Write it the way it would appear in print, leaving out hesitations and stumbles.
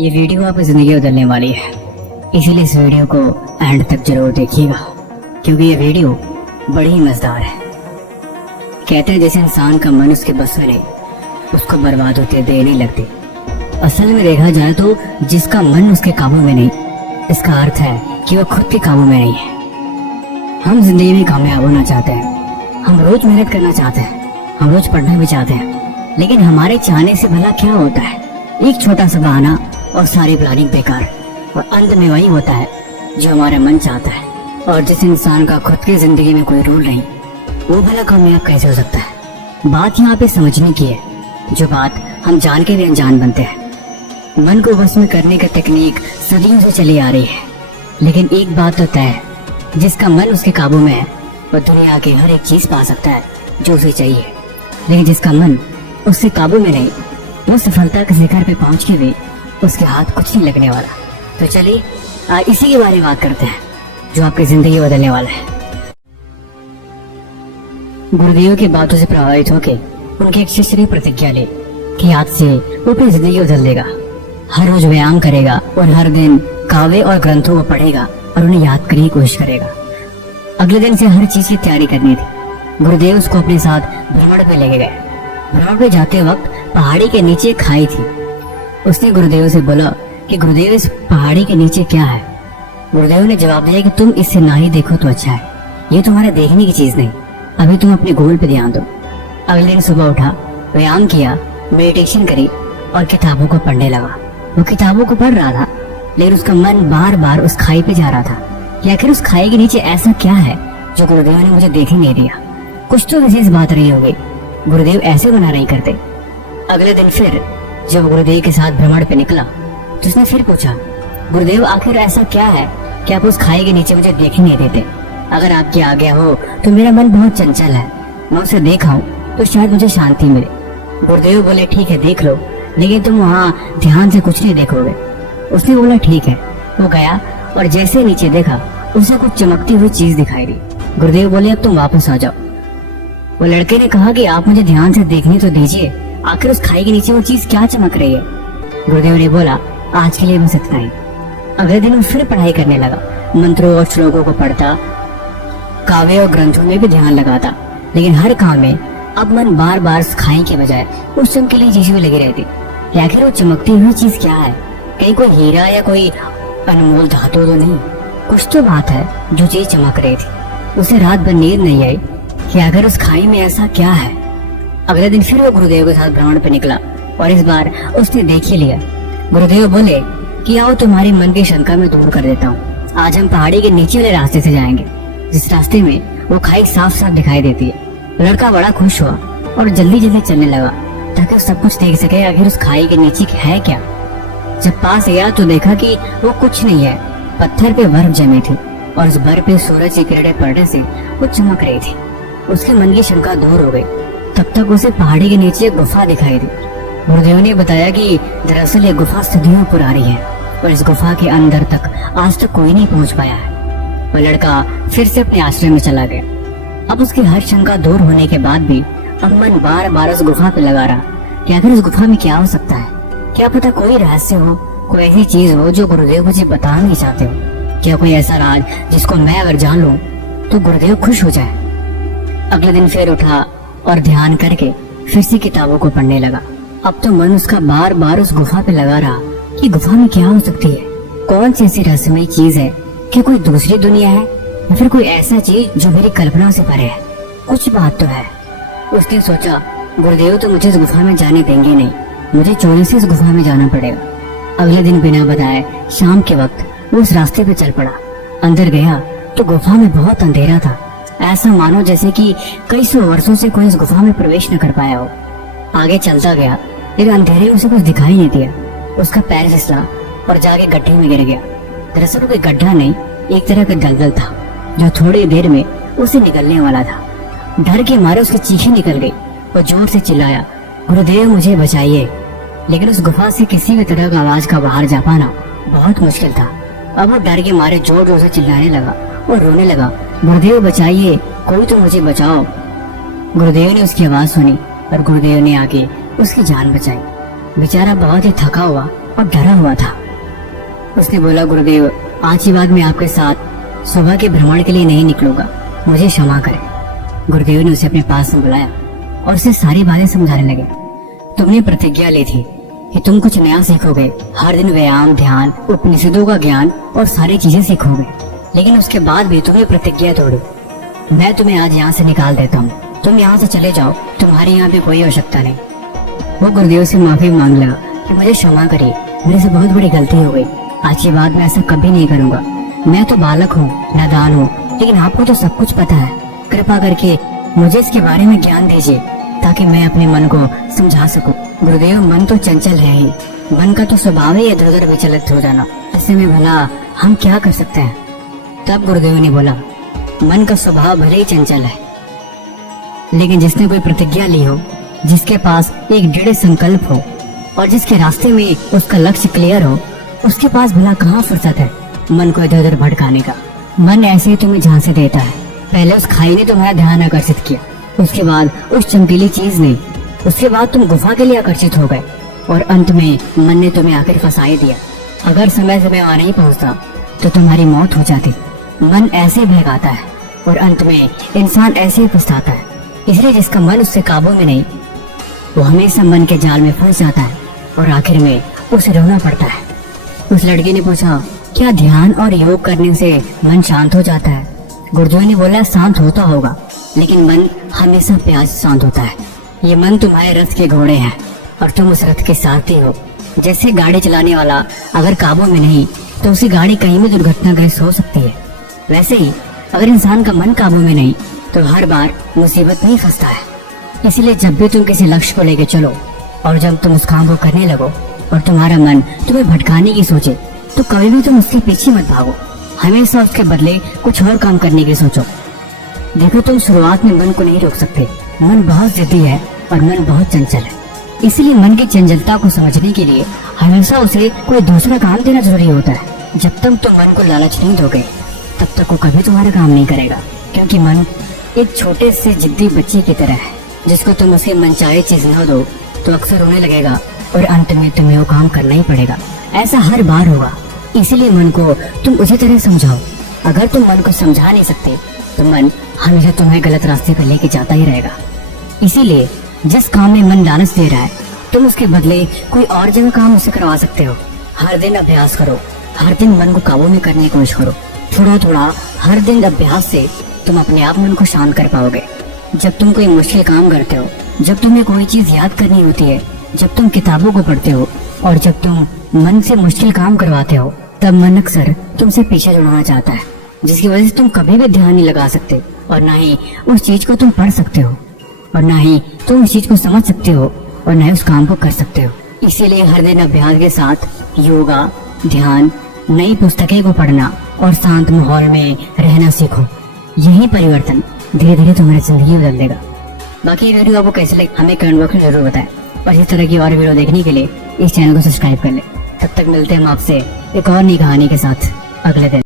ये वीडियो आपकी जिंदगी बदलने वाली है, इसीलिए इस वीडियो को एंड तक जरूर देखिएगा, क्योंकि ये वीडियो बड़ी ही मजेदार है। कहते हैं जैसे इंसान का मन उसके बस में नहीं, उसको बर्बाद होते देर नहीं लगती। असल में देखा जाए तो जिसका मन उसके काबू में नहीं, इसका अर्थ है कि वो खुद के काबू में नहीं है। हम जिंदगी में कामयाब होना चाहते हैं, हम रोज मेहनत करना चाहते हैं, हम रोज पढ़ना भी चाहते हैं, लेकिन हमारे चाहने से भला क्या होता है? एक छोटा सा बहाना और सारी प्लानिंग बेकार, और अंत में वही होता है जो हमारा मन चाहता है। और जिस इंसान का खुद की जिंदगी में कोई रोल नहीं, वो भला कामयाब कैसे हो सकता है? बात यहाँ पे समझने की है, जो बात हम जान के भी अनजान बनते हैं। मन को बस में करने का तकनीक सदियों से चली आ रही है, लेकिन एक बात तो तय है, जिसका मन उसके काबू में है वो दुनिया की हर एक चीज पा सकता है जो उसे चाहिए, लेकिन जिसका मन उससे काबू में नहीं, वो सफलता के शिखर पे पहुंच के भी उसके हाथ कुछ नहीं लगने वाला। तो चलिए आज इसी के बारे में बात करते हैं जो आपकी जिंदगी बदलने वाला है। गुरुदेव की बातों से प्रभावित होकर उनकी एक शिष्य ने प्रतिज्ञा ली कि आज से वो अपनी जिंदगी बदल देगा। हर रोज व्यायाम करेगा और हर दिन काव्य और ग्रंथों को पढ़ेगा और उन्हें याद करने की कोशिश करेगा। अगले दिन से हर चीज की तैयारी करनी थी। गुरुदेव उसको अपने साथ भ्रमण पे लेके गए। भ्रमण पे जाते वक्त पहाड़ी के नीचे एक खाई थी। उसने गुरुदेव से बोला कि गुरुदेव इस पहाड़ी के नीचे क्या है? गुरुदेव ने जवाब दिया कि तुम इससे ना ही देखो तो अच्छा है, ये तुम्हारे देखने की चीज नहीं, अभी तुम अपने गोल पे ध्यान दो। अगले दिन सुबह उठा, व्यायाम किया, मेडिटेशन करी और किताबों को पढ़ने लगा। वो किताबों को पढ़ रहा था, लेकिन उसका मन बार बार उस खाई पे जा रहा था कि आखिर उस खाई के नीचे ऐसा क्या है जो गुरुदेव ने मुझे देखने नहीं दिया। कुछ तो विशेष बात रही होगी, गुरुदेव ऐसे बना नहीं करते। अगले दिन फिर जब गुरुदेव के साथ भ्रमण पे निकला तो उसने फिर पूछा, गुरुदेव आखिर ऐसा क्या है कि आप उस खाई के नीचे मुझे देखने नहीं देते? अगर आपकी आज्ञा हो तो मेरा मन बहुत चंचल है, मैं उसे देखाऊं तो शायद मुझे शांति मिले। गुरुदेव बोले ठीक है देख लो, लेकिन तुम वहाँ ध्यान से कुछ नहीं देखोगे। उसने बोला ठीक है। वो गया और जैसे नीचे देखा उसे कुछ चमकती हुई चीज दिखाई दी। गुरुदेव बोले अब तुम वापस आ जाओ। वो लड़के ने कहा कि आप मुझे ध्यान से देखने तो दीजिए, आखिर उस खाई के नीचे वो चीज क्या चमक रही है? गुरुदेव ने बोला आज के लिए बस इतना ही। अगले दिन वो फिर पढ़ाई करने लगा, मंत्रों और श्लोकों को पढ़ता, काव्य और ग्रंथों में भी ध्यान लगाता, लेकिन हर काम में अब मन बार बार उस खाई के बजाय उस चमकीली चीज में लगी रहती। आखिर वो चमकती हुई चीज क्या है? कहीं कोई हीरा या कोई अनमोल धातु तो नहीं? कुछ तो बात है जो चीज चमक रही थी। उसे रात भर नींद नहीं आई कि अगर उस खाई में ऐसा क्या है। अगले दिन फिर वो गुरुदेव के साथ भ्रमण पे निकला और इस बार उसने देख ही लिया। गुरुदेव बोले कि आओ तुम्हारे मन की शंका में दूर कर देता हूँ। आज हम पहाड़ी के नीचे वाले रास्ते से जाएंगे, जिस रास्ते में वो खाई साफ साफ दिखाई देती है। लड़का बड़ा खुश हुआ और जल्दी जल्दी चलने लगा ताकि सब कुछ देख सके आखिर उस खाई के नीचे है क्या। जब पास गया तो देखा कि वो कुछ नहीं है, पत्थर पे बर्फ जमी थी और उस बर्फ पे सूरज की किरणें पड़ने से वो चमक रही थी। उसके मन की शंका दूर हो गई। तब तक उसे पहाड़ी के नीचे एक गुफा दिखाई दी। गुरुदेव ने बताया कि दरअसल ये गुफा सदियों पुरानी है और इस गुफा के अंदर तक आज तक कोई नहीं पहुंच पाया है। वो लड़का फिर से अपने आश्रम में चला गया। अब उसकी हर शंका दूर होने के बाद भी अब मन बार बार उस गुफा पे लगा रहा कि आखिर उस गुफा में क्या हो सकता है। क्या पता कोई रहस्य हो, कोई ऐसी चीज हो जो गुरुदेव मुझे बता नहीं चाहते हो। क्या कोई ऐसा राज जिसको मैं अगर जान लूं तो गुरुदेव खुश हो जाए। अगले दिन फिर उठा और ध्यान करके फिर से किताबों को पढ़ने लगा। अब तो मन उसका बार बार उस गुफा पे लगा रहा कि गुफा में क्या हो सकती है, कौन सी ऐसी रहस्यमयी चीज है, क्या कोई दूसरी दुनिया है या फिर कोई ऐसा चीज जो मेरी कल्पना से परे है। कुछ बात तो है। उसने सोचा गुरुदेव तो मुझे इस गुफा में जाने देंगे नहीं, मुझे चोरी से इस गुफा में जाना पड़ेगा। अगले दिन बिना बताए शाम के वक्त वो उस रास्ते पे चल पड़ा। अंदर गया तो गुफा में बहुत अंधेरा था, ऐसा मानो जैसे कि कई सौ वर्षों से कोई इस गुफा में प्रवेश न कर पाया हो। आगे चलता गया लेकिन अंधेरे में उसे कुछ दिखाई नहीं दिया। उसका पैर फिसला और जाके गड्ढे में गिर गया। दरअसल कोई गड्ढा नहीं, एक तरह का दलदल था जो थोड़ी देर में उसे निकलने वाला था। डर के मारे उसकी चीखें निकल गई। वो जोर से चिल्लाया गुरुदेव मुझे बचाइए, लेकिन उस गुफा से किसी भी तरह का आवाज का बाहर जा पाना बहुत मुश्किल था। अब वो डर के मारे जोर जोर से चिल्लाने लगा और रोने लगा, गुरुदेव बचाइए, कोई तो मुझे बचाओ। गुरुदेव ने उसकी आवाज सुनी और गुरुदेव ने आके उसकी जान बचाई। बेचारा बहुत ही थका हुआ और डरा हुआ था। उसने बोला, गुरुदेव आज के बाद मैं आपके साथ सुबह के भ्रमण के लिए नहीं निकलूंगा, मुझे क्षमा करें। गुरुदेव ने उसे अपने पास में बुलाया और उसे सारी बातें समझाने लगे। तुमने प्रतिज्ञा ली थी कि तुम कुछ नया सीखोगे, हर दिन व्यायाम, ध्यान, उपनिषदों का ज्ञान और सारी चीजें सीखोगे, लेकिन उसके बाद भी तुमने प्रतिज्ञा तोड़ी। मैं तुम्हें आज यहाँ से निकाल देता हूँ, तुम यहाँ से चले जाओ, तुम्हारी यहाँ पे कोई आवश्यकता नहीं। वो गुरुदेव से माफी मांग लिया कि मुझे क्षमा करिए, मेरे से बहुत बड़ी गलती हो गई, आज के बाद मैं ऐसा कभी नहीं करूँगा। मैं तो बालक हूँ, नादान हूँ, लेकिन आपको तो सब कुछ पता है, कृपा करके मुझे इसके बारे में ज्ञान दीजिए ताकि मैं अपने मन को समझा सकूं। गुरुदेव मन तो चंचल है ही, मन का तो स्वभाव ही इधर उधर विचलित हो जाना, ऐसे में भला हम क्या कर सकते हैं। तब गुरुदेव ने बोला, मन का स्वभाव भले ही चंचल है, लेकिन जिसने कोई प्रतिज्ञा ली हो, जिसके पास एक दृढ़ संकल्प हो और जिसके रास्ते में उसका लक्ष्य क्लियर हो, उसके पास भला कहाँ फुर्सत है मन को इधर उधर भटकाने का। मन ऐसे ही तुम्हें झांसे देता है। पहले उस खाई ने तुम्हारा ध्यान आकर्षित किया, उसके बाद उस चमकीली चीज ने, उसके बाद तुम गुफा के लिए आकर्षित हो गए और अंत में मन ने तुम्हें आखिर फंसा ही दिया। अगर समय से मैं वहां नहीं पहुंचता तो तुम्हारी मौत हो जाती। मन ऐसे ही बहकाता है और अंत में इंसान ऐसे ही पछताता है। इसलिए जिसका मन उससे काबू में नहीं, वो हमेशा मन के जाल में फंस जाता है और आखिर में उसे रोना पड़ता है। उस लड़की ने पूछा, क्या ध्यान और योग करने से मन शांत हो जाता है? गुरुदेव ने बोला, शांत होता होगा, लेकिन मन हमेशा प्यास शांत होता है। ये मन तुम्हारे रथ के घोड़े हैं और तुम उस रथ के सारथी हो। जैसे गाड़ी चलाने वाला अगर काबू में नहीं तो उसकी गाड़ी कहीं भी दुर्घटनाग्रस्त हो सकती है, वैसे ही अगर इंसान का मन काबू में नहीं तो हर बार मुसीबत में ही फंसता है। इसलिए जब भी तुम किसी लक्ष्य को लेकर चलो और जब तुम उस काम को करने लगो और तुम्हारा मन तुम्हें भटकाने की सोचे, तो कभी भी तुम उसके पीछे मत भागो, हमेशा उसके बदले कुछ और काम करने की सोचो। देखो, तुम शुरुआत में मन को नहीं रोक सकते, मन बहुत जिद्दी है और मन बहुत चंचल है। इसलिए मन की चंचलता को समझने के लिए हमेशा उसे कोई दूसरा काम देना जरूरी होता है। जब तक तुम मन को लालच नहीं दोगे तब तक वो कभी तुम्हारा काम नहीं करेगा, क्योंकि मन एक छोटे से जिद्दी बच्चे की तरह है, जिसको तुम उसे मनचाहे चीज न दो तो अक्सर रोने लगेगा और अंत में तुम्हें वो काम करना ही पड़ेगा। ऐसा हर बार होगा, इसीलिए मन को तुम उसी तरह समझाओ। अगर तुम मन को समझा नहीं सकते तो मन हमेशा तुम्हें गलत रास्ते पर लेके जाता ही रहेगा। इसीलिए जिस काम में मन लालच दे रहा है, तुम उसके बदले कोई और जगह काम उसे करवा सकते हो। हर दिन अभ्यास करो, हर दिन मन को काबू में करने की कोशिश करो। थोड़ा थोड़ा हर दिन अभ्यास से तुम अपने आप मन को शांत कर पाओगे। जब तुम कोई मुश्किल काम करते हो, जब तुम्हें कोई चीज याद करनी होती है, जब तुम किताबों को पढ़ते हो और जब तुम मन से मुश्किल काम करवाते हो, तब मन अक्सर तुमसे पीछे छुड़ाना चाहता है, जिसकी वजह से तुम कभी भी ध्यान नहीं लगा सकते और ना ही उस चीज को तुम पढ़ सकते हो और ना ही तुम उस चीज को समझ सकते हो और ना ही उस काम को कर सकते हो। इसीलिए हर दिन अभ्यास के साथ योगा, ध्यान, नई पुस्तकें को पढ़ना और शांत माहौल में रहना सीखो। यही परिवर्तन धीरे धीरे तुम्हारी जिंदगी बदल देगा। बाकी ये वीडियो आपको कैसे लगी हमें कमेंट बॉक्स में जरूर बताएं और इस तरह की और वीडियो देखने के लिए इस चैनल को सब्सक्राइब कर लें। तब तक मिलते हैं हम आपसे एक और नई कहानी के साथ अगले दिन।